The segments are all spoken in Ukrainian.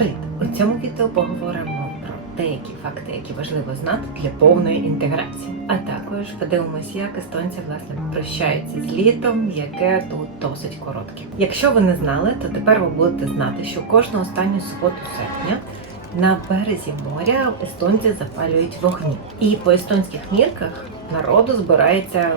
Привіт! У цьому відео поговоримо про деякі факти, які важливо знати для повної інтеграції. А також подивимося, як естонці власне прощаються з літом, яке тут досить коротке. Якщо ви не знали, то тепер ви будете знати, що кожну останню суботу серпня на березі моря естонці запалюють вогні. І по естонських мірках народу збирається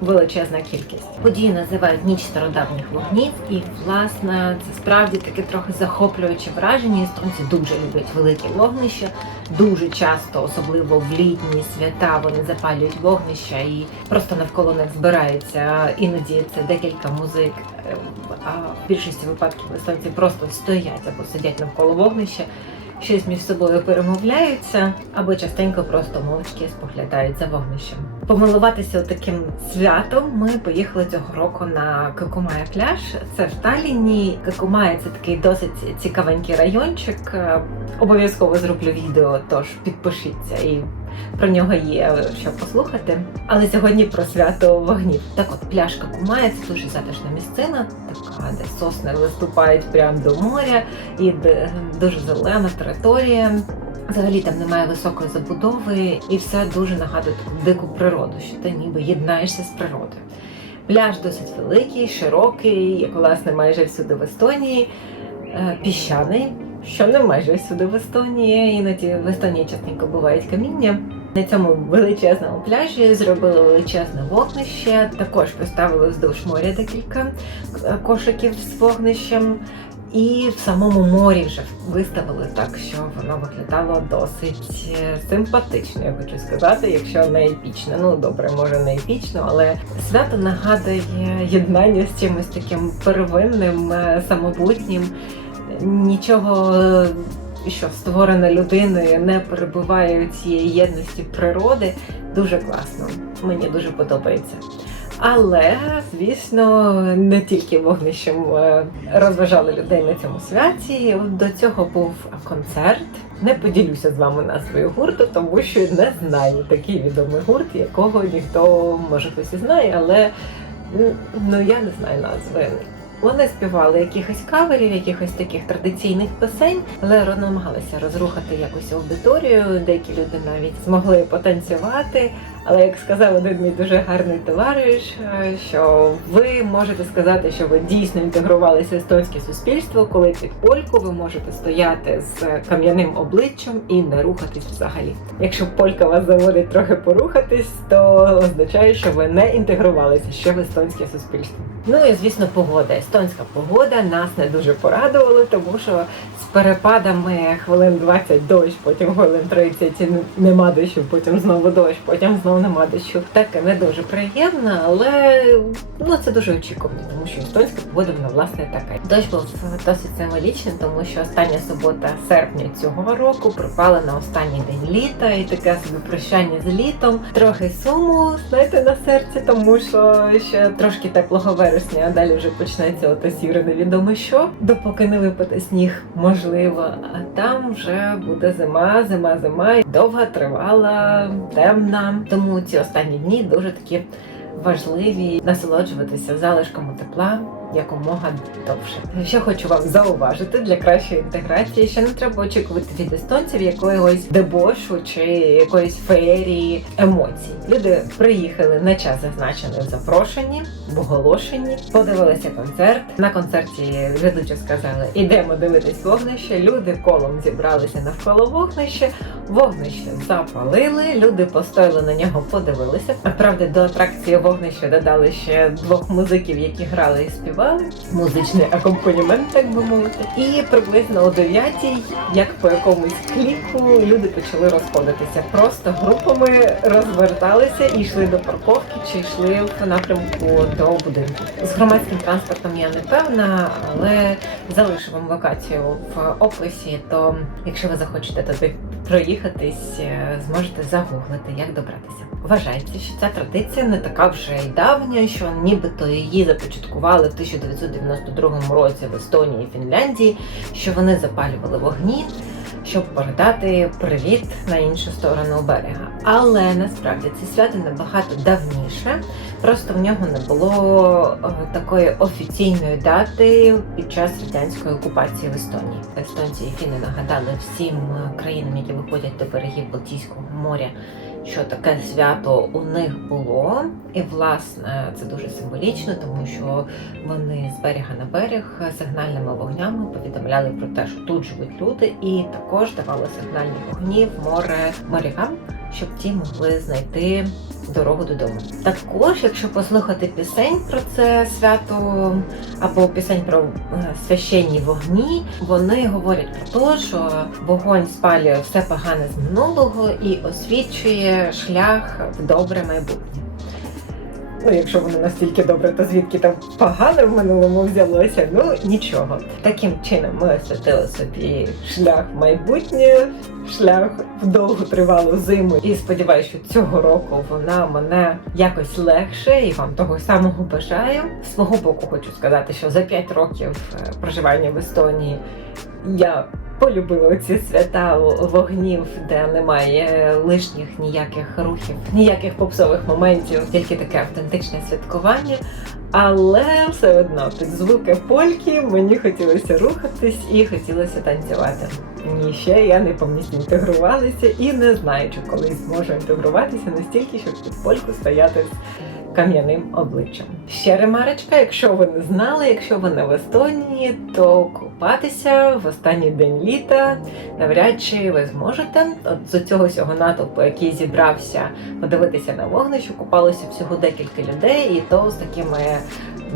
величезна кількість. Події називають ніч стародавніх вогнів, і власне це справді таке трохи захоплююче враження. Естонці дуже люблять великі вогнища. Дуже часто, особливо в літні свята, вони запалюють вогнища і просто навколо них збираються. Іноді це декілька музик. е, А в більшості випадків естонці просто стоять або сидять навколо вогнища. Щось між собою перемовляються або частенько просто мовчки споглядають за вогнищем. Помилуватися таким святом ми поїхали цього року на Кокумая пляж. Це в Талліні. Кокумая це такий досить цікавенький райончик. Обов'язково зроблю відео, тож підпишіться і про нього є що послухати. Але сьогодні про свято вогнів. Так от пляж Какумая це дуже затишна місцина, така де сосни виступають прямо до моря і де дуже зелена територія. Взагалі там немає високої забудови, і все дуже нагадує таку дику природу, що ти ніби єднаєшся з природою. Пляж досить великий, широкий, як власне майже всюди в Естонії, е, піщаний, що не майже всюди в Естонії. Іноді в Естонії частенько бувають каміння. На цьому величезному пляжі зробили величезне вогнище. Також поставили вздовж моря декілька кошиків з вогнищем. І в самому морі вже виставили так, що воно виглядало досить е, симпатично, я хочу сказати, якщо не епічно. Ну добре, може не епічно, але свято нагадує єднання з чимось таким первинним, е, самобутнім. Нічого, е, що створено людиною, не перебуває у цієї єдності природи. Дуже класно. Мені дуже подобається. Але, звісно, не тільки вогнищем е, розважали людей на цьому святі. До цього був концерт. Не поділюся з вами назвою гурту, тому що не знаю такий відомий гурт, якого ніхто може хтось і знає, але ну я не знаю назви. Вони співали якихось каверів, якихось таких традиційних пісень, але намагалися розрухати якусь аудиторію. Деякі люди навіть змогли потанцювати. Але як сказав один мій дуже гарний товариш, е, що ви можете сказати, що ви дійсно інтегрувалися в естонське суспільство, коли під польку ви можете стояти з кам'яним обличчям і не рухатись взагалі. Якщо полька вас заводить трохи порухатись, то означає, що ви не інтегрувалися ще в естонське суспільство. Ну і звісно, погода. Естонська погода нас не дуже порадувала, тому що з перепадами хвилин 20 дощ, потім хвилин 30 нема дощу, потім знову дощ, потім знову нема дощу. Таке не дуже приємно, але ну це дуже очікувано, тому що естонська погода вона власне така. Дощ був досить символічним, тому що остання субота серпня цього року припала на останній день літа, і таке собі прощання з літом. Трохи суму, знаєте, на серці, тому що ще трошки теплого вересня, а далі вже почнеться ото сіре невідомо що, допоки не випаде сніг, можливо. А там вже буде зима, зима, зима, довга, тривала, темна. Тому ці останні дні дуже такі важливі насолоджуватися залишками тепла. Якомога довше. Що хочу вам зауважити для кращої інтеграції, що не треба очікувати від естонців якогось дебошу чи якоїсь феєрії емоцій. Люди приїхали на час зазначений в запрошенні, в оголошенні, подивилися концерт. На концерті ведучі сказали: ідемо дивитись вогнище. Люди колом зібралися навколо вогнища, вогнище запалили. Люди постояли на нього, подивилися. Правда, до атракції вогнища додали ще двох музиків, які грали і співали. Музичний акомпанімент, так би мовити. І приблизно о 9 як по якомусь кліку, люди почали розходитися. Просто групами розверталися і йшли до парковки чи йшли в напрямку до будинку. З громадським транспортом я не певна, але залишу вам локацію в описі. То якщо ви захочете туди проїхатись, е, зможете загуглити, як добратися. Вважається, що ця традиція не така вже й давня, що нібито її започаткували в 1992 році в Естонії і Фінляндії, що вони запалювали вогні. щоб передати привіт на іншу сторону берега. Але насправді це свято набагато давніше. Просто в нього не було е, такої офіційної дати під час радянської окупації в Естонії. Естонці і фіни нагадали всім е, країнам, які виходять до берегів Балтійського моря, що таке свято у них було. І власне це дуже символічно, тому що вони з берега на берег сигнальними вогнями повідомляли про те, що тут живуть люди, і також давали сигнальні вогні в море морякам, щоб ті могли знайти дорогу додому. Також, якщо послухати пісень про це свято або пісень про е, священні вогні, вони говорять про те, що вогонь спалює все погане з минулого і освічує шлях в добре майбутнє. Ну, якщо воно настільки добре, то звідки там погане в минулому взялося? Ну нічого. Таким чином ми освятили собі шлях в майбутнє, шлях в довгу тривалу зиму. І сподіваюся, що цього року вона мене якось легше і вам того самого бажаю. З свого боку хочу сказати, що за 5 років е, проживання в Естонії я полюбила ці свята вогнів, де немає лишніх ніяких рухів, ніяких попсових моментів, тільки таке автентичне святкування. Але все одно під звуки польки мені хотілося рухатись і хотілося танцювати. Ні, ще я не повністю інтегрувалася і не знаю, чи колись зможу інтегруватися настільки, щоб під польку стояти кам'яним обличчям. Ще ремарочка, якщо ви не знали, якщо ви не в Естонії, то купатися в останній день літа навряд чи ви зможете. От з цього всього натовпу, який зібрався подивитися на вогнище, купалося всього декілька людей, і то з такими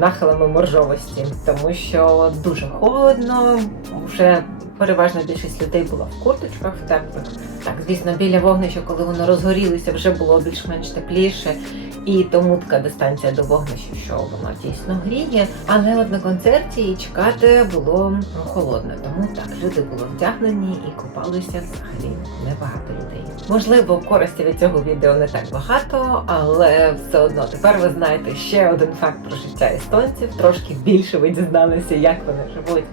нахилами моржовості, тому що дуже холодно, вже переважна більшість людей була в курточках в теплих. Так, звісно, біля вогнища, коли воно розгорілося, вже було більш-менш тепліше. І тому така дистанція до вогнища, що воно дійсно гріє. Але от на концерті і чекати було холодно. Тому так люди були вдягнені і купалися взагалі небагато людей. Можливо, користі від цього відео не так багато, але все одно тепер ви знаєте ще один факт про життя естонців. Трошки більше ви дізналися, як вони живуть.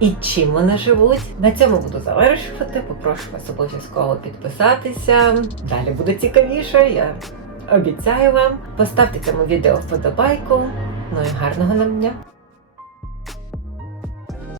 І чим вони живуть. На цьому буду завершувати. Попрошу вас обов'язково підписатися. Далі буде цікавіше. Я обіцяю вам. Поставте цьому відео вподобайку. Ну і гарного нам дня!